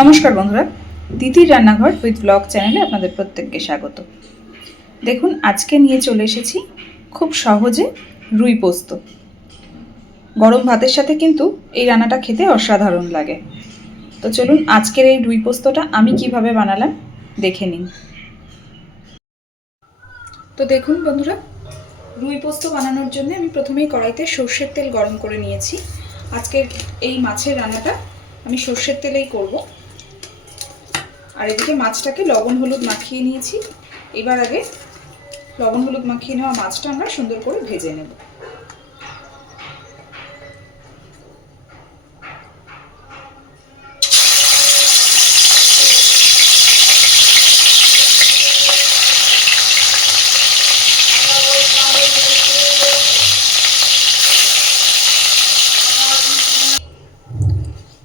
নমস্কার বন্ধুরা, দিদির রান্নাঘর উইথ ব্লগ চ্যানেলে আপনাদের প্রত্যেককে স্বাগত। দেখুন, আজকে নিয়ে চলে এসেছি খুব সহজে রুই পোস্ত। গরম ভাতের সাথে কিন্তু এই রান্নাটা খেতে অসাধারণ লাগে। তো চলুন আজকের এই রুই পোস্তটা আমি কিভাবে বানালাম দেখে নিন। তো দেখুন বন্ধুরা, রুই পোস্ত বানানোর জন্য আমি প্রথমেই কড়াইতে সর্ষের তেল গরম করে নিয়েছি। আজকের এই মাছের রান্নাটা আমি সর্ষের তেলেই করব। আর এদিকে মাছটাকে লবণ হলুদ মাখিয়ে নিয়েছি। এবার আগে লবণ হলুদ মাখিয়ে নেওয়া মাছটা আমরা সুন্দর করে ভেজে নেব।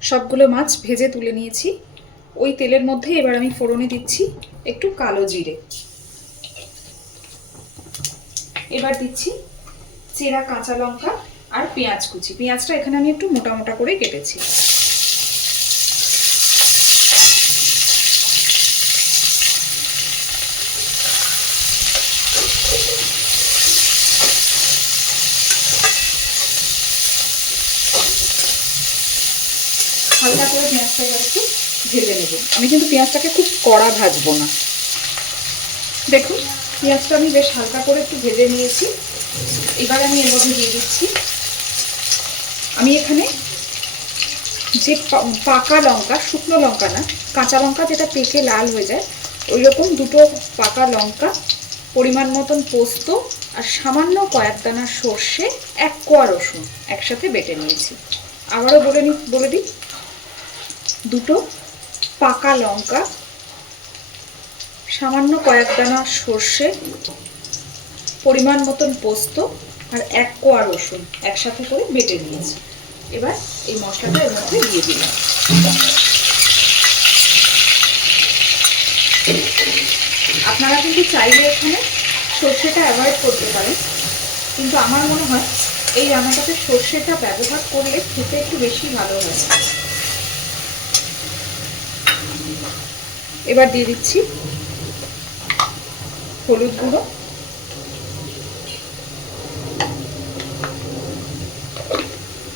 সবগুলো মাছ ভেজে তুলে নিয়েছি। ওই তেলের মধ্যে এবার আমি ফোড়নে দিচ্ছি একটু কালো জিরে, এবার দিচ্ছি চেরা কাঁচা লঙ্কা আর পেঁয়াজ কুচি। পেঁয়াজটা এখানে আমি একটু মোটা মোটা করে কেটেছি। হালকা করে পেঁয়াজটা এবার একটু ভেজে নেব। আমি কিন্তু পেঁয়াজটাকে খুব কড়া ভাজবো না। দেখুন, পেঁয়াজটা আমি বেশ হালকা করে একটু ভেজে নিয়েছি। এবার আমি এর মধ্যে দিয়ে দিচ্ছি, আমি এখানে যে পাকা লঙ্কা, শুকনো লঙ্কা না, কাঁচা লঙ্কা যেটা পেকে লাল হয়ে যায়, ওই রকম দুটো পাকা লঙ্কা, পরিমাণ মতন পোস্ত আর সামান্য কয়েক দানা সর্ষে, এক কোয়া রসুন একসাথে বেটে নিয়েছি। আবারও বলে দিই, দুটো পাকা লঙ্কা, সামান্য কয়েক দানা সর্ষে, পরিমাণ মতন পোস্ত আর এক কোয়া রসুন একসাথে করে বেটে নিয়েছি। এবার এই মশলাটা এর মধ্যে দিয়ে দিলাম। আপনারা কিন্তু চাইলে এখানে সর্ষেটা অ্যাভয়েড করতে পারেন, কিন্তু আমার মনে হয় এই রান্নাটাতে সর্ষেটা ব্যবহার করলে খেতে একটু বেশি ভালো হয়। এবার দিয়ে দিচ্ছি হলুদ গুঁড়ো,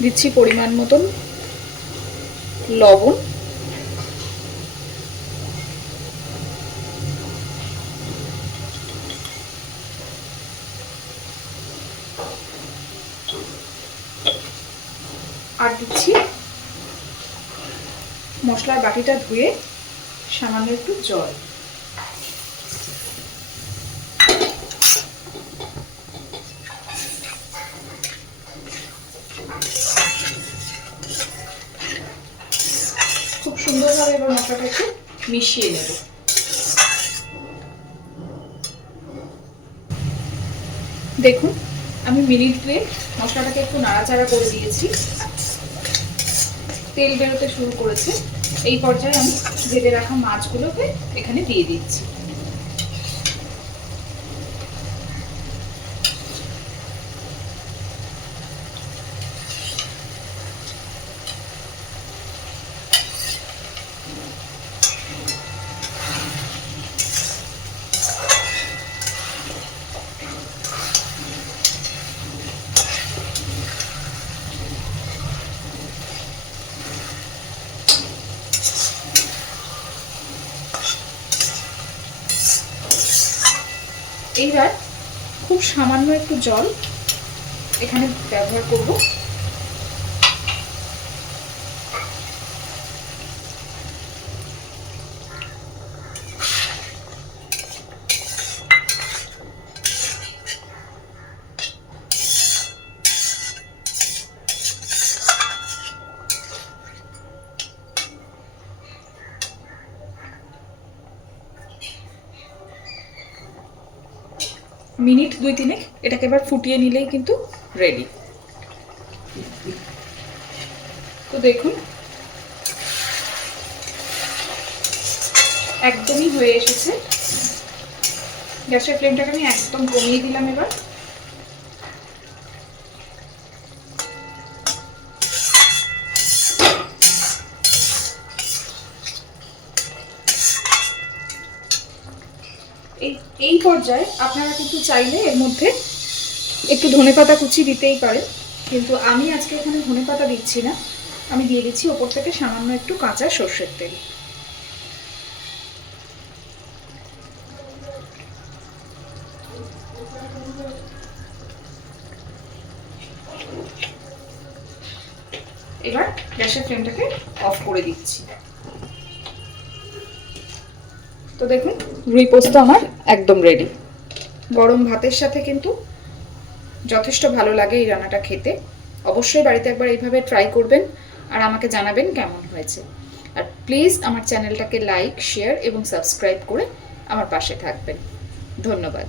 দিচ্ছি পরিমাণ মতন লবণ, আর দিচ্ছি মশলার বাটিটা ধুয়ে সামান্য একটু জল। খুব সুন্দরভাবে এবার মশলাটাকে মিশিয়ে নেব। দেখুন, আমি মিনিট দুয়ে মশলাটাকে একটু নাড়াচাড়া করে দিয়েছি। তেল বেরোতে শুরু করেছে। এই পর্যায়ে আমি ভেজে রাখা মাছগুলোকে এখানে দিয়ে দিচ্ছি। এইবার খুব সামান্য একটু জল এখানে ব্যবহার করব। মিনিট 2-3 এটাকে এবার ফুটিয়ে নিলেই কিন্তু রেডি। তো দেখুন, একদমই হয়ে এসেছে। গ্যাসের ফ্লেমটাকে আমি একদম কমিয়ে দিলাম। এবার এই পর্যায়ে আপনারা কিন্তু চাইলে এর মধ্যে একটু ধনেপাতা কুচি দিতেই পারেন, কিন্তু আমি আজকে এখানে ধনেপাতা দিচ্ছি না, আমি দিয়ে দিচ্ছি ওপর থেকে সামান্য একটু কাঁচা সর্ষের তেল। এবার গ্যাসের ফ্লেমটাকে অফ করে দিচ্ছি। তো দেখুন রুই পোস্ত আমার একদম রেডি। গরম ভাতের সাথে কিন্তু যথেষ্ট ভালো লাগে এই রান্নাটা খেতে। অবশ্যই বাড়িতে একবার এইভাবে ট্রাই করবেন আর আমাকে জানাবেন কেমন হয়েছে। আর প্লিজ আমার চ্যানেলটাকে লাইক, শেয়ার এবং সাবস্ক্রাইব করে আমার পাশে থাকবেন। ধন্যবাদ।